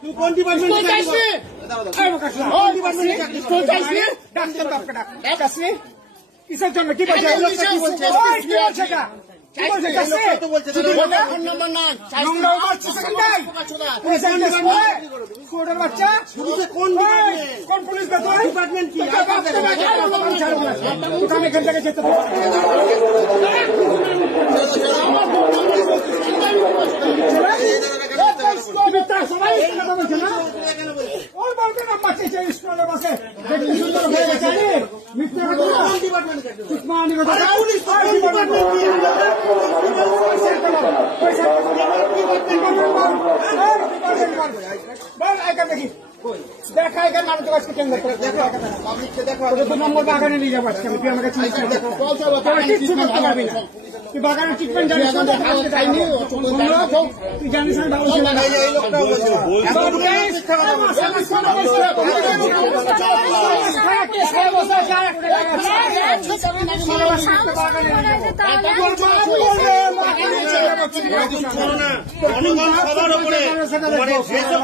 তুই কোন ডিপার্টমেন্টে চাকরি করছিস? কিসের জন্য কি বলছে? বাচ্চা কোন পুলিশ ডিপার্টমেন্ট কি এখান থেকে যেতে সবাই বলছে না ওর বলবে না বাচ্চা স্কুলে বসে সুন্দর হয়ে গেছে দেখি দেখা এখানে মানুষ আজকে কেন্দ্র করে দেখো 2 নম্বর বাগানে নিয়ে যাবো আজকে তুই আমাকে কিছু করতে পারবি না। তুই বাগানের ট্রিটমেন্ট জানিস তুই জানিস না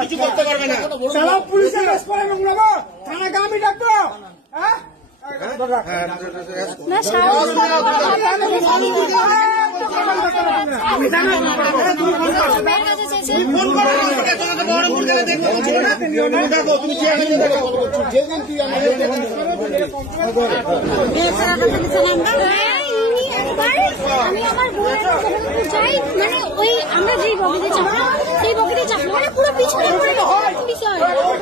কিছু করতে পারবে না। পুলিশের থানাকে আমি ডাকবো আমি আমার বোনের যাই মানে ওই আমরা যেই বগিতে চাপলাম সেই বগিতে চাপলাম মানে পুরো পিছনে বিষয় না পুলিশের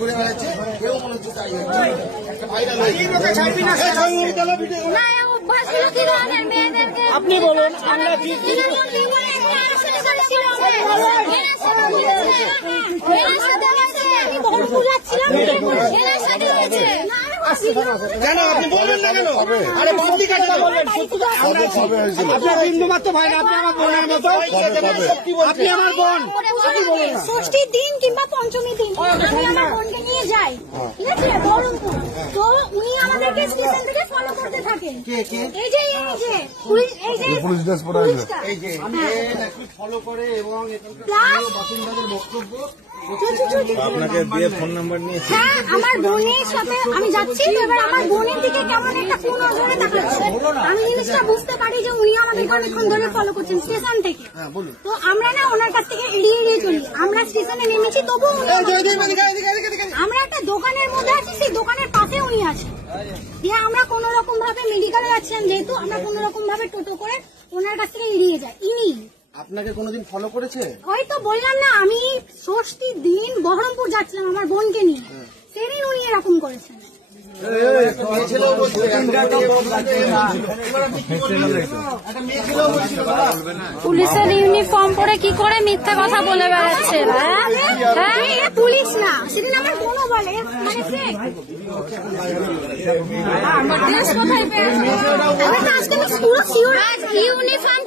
ঘুরে বেড়াচ্ছে কেউ মনে হচ্ছে তাই আপনি বলুন আমরা কি কেন আপনি বলবেন না কেন? আরে বন্দি কাটে বলবেন আপনার বিন্দু মাত্র ভাই না, আপনি আমার বোনের মতো, আপনি আমার বোন। ষষ্ঠীর দিন কিংবা পঞ্চমীর দিন আমি আমার বোনকে নিয়ে যাই, ঠিক আছে, বহরমপুর। তো উনি আমাদেরকে স্টেশন থেকে ফলো করতে থাকেন। এই যে ফলো করে এবং বাসিন্দাদের বক্তব্য আপনাকে দিয়ে ফোন নাম্বার নিয়েছি। হ্যাঁ, আমার বোনের সাথে আমি যাচ্ছি, এবার আমার বোনের দিকে কেমন একটা কোন ধরে তাকাচ্ছে। আমি জিনিসটা বুঝতে পারি যে উনি আমাদেরকে অনেকক্ষণ ধরে ফলো করছেন স্টেশন থেকে। তো আমরা না ওনার কাছ থেকে এড়িয়ে চলি। আমরা স্টেশনে নেমেছি, তবু আমরা একটা দোকানের মধ্যে আছি, সেই দোকানের পাশে উনি আছেন। দিয়ে আমরা কোন রকম ভাবে মেডিকেলে যাচ্ছিলাম, যেহেতু আমরা কোন রকম ভাবে টোটো করে ওনার কাছ থেকে এড়িয়ে যাই। ইনি আপনাকে কোনোদিন ফলো করেছে? হয়তো বললাম না, আমি ষষ্ঠীর দিন বহরমপুর যাচ্ছিলাম আমার বোনকে নিয়ে, সেদিন উনি এরকম করেছেন। পুলিশের ইউনিফর্ম পরে কি করে মিথ্যা কথা বলে বেড়াচ্ছে? পুলিশ না, সেদিন আমার বোনও বলে মানে আমার দেশ কোথায় পেয়েছে? আজকে পুরো ইউনিফর্ম